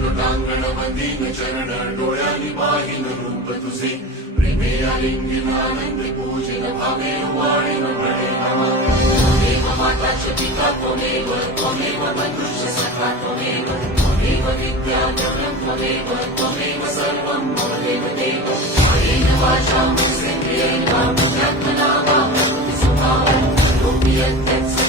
लोटांगण वंदीन चरण डोळ्यांनी पाहिन रूप तुझे प्रेमे आलिंगन आनंद पूजन भावे वाणीन म्हणे नमः त्वमेव माता च पिता त्वमेव त्वमेव बन्धुश्च सखा त्वमेव त्वमेव विद्या धनं त्वमेव त्वमेव सर्वं मम देवदेव कायेन वाचा मनसेन्द्रियेण वा बुद्ध्यात्मना वा प्रकृतिस्वभावं करोमि यत्